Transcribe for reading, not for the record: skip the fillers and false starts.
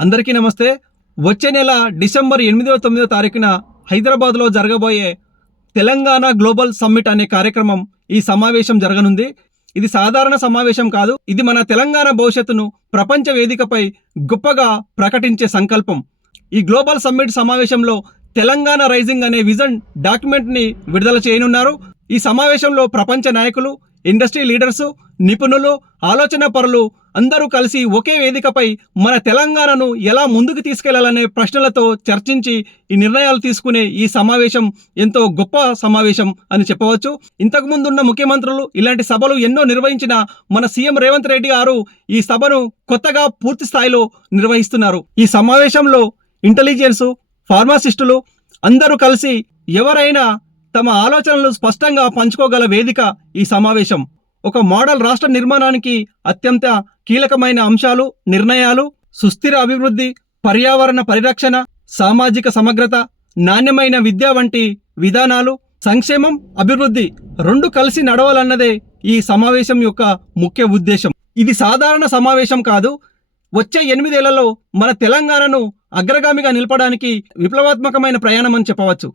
అందరికీ నమస్తే. వచ్చే నెల డిసెంబర్ 8-9 తారీఖున హైదరాబాద్లో జరగబోయే తెలంగాణ గ్లోబల్ సమ్మిట్ అనే కార్యక్రమం ఈ సమావేశం జరగనుంది. ఇది సాధారణ సమావేశం కాదు. ఇది మన తెలంగాణ భవిష్యత్తును ప్రపంచ వేదికపై గొప్పగా ప్రకటించే సంకల్పం. ఈ గ్లోబల్ సమ్మిట్ సమావేశంలో తెలంగాణ రైజింగ్ అనే విజన్ డాక్యుమెంట్ని విడుదల చేయనున్నారు. ఈ సమావేశంలో ప్రపంచ నాయకులు, ఇండస్ట్రీ లీడర్సు, నిపుణులు, ఆలోచన పరులు అందరూ కలిసి ఒకే వేదికపై మన తెలంగాణను ఎలా ముందుకు తీసుకెళ్లాలనే ప్రశ్నలతో చర్చించి ఈ నిర్ణయాలు తీసుకునే ఈ సమావేశం ఎంతో గొప్ప సమావేశం అని చెప్పవచ్చు. ఇంతకు ముందున్న ముఖ్యమంత్రులు ఇలాంటి సభలు ఎన్నో నిర్వహించిన మన సీఎం రేవంత్ రెడ్డి గారు ఈ సభను కొత్తగా పూర్తి స్థాయిలో నిర్వహిస్తున్నారు. ఈ సమావేశంలో ఇంటెలిజెన్స్, ఫార్మాసిస్టులు అందరూ కలిసి ఎవరైనా తమ ఆలోచనలు స్పష్టంగా పంచుకోగల వేదిక ఈ సమావేశం. ఒక మోడల్ రాష్ట్ర నిర్మాణానికి అత్యంత కీలకమైన అంశాలు, నిర్ణయాలు, సుస్థిర అభివృద్ధి, పర్యావరణ పరిరక్షణ, సామాజిక సమగ్రత, నాణ్యమైన విద్య వంటి విధానాలు, సంక్షేమం, అభివృద్ధి రెండు కలిసి నడవాలన్నదే ఈ సమావేశం యొక్క ముఖ్య ఉద్దేశం. ఇది సాధారణ సమావేశం కాదు. వచ్చే 8 ఏళ్లలో మన తెలంగాణను అగ్రగామిగా నిలపడానికి విప్లవాత్మకమైన ప్రయాణం అని చెప్పవచ్చు.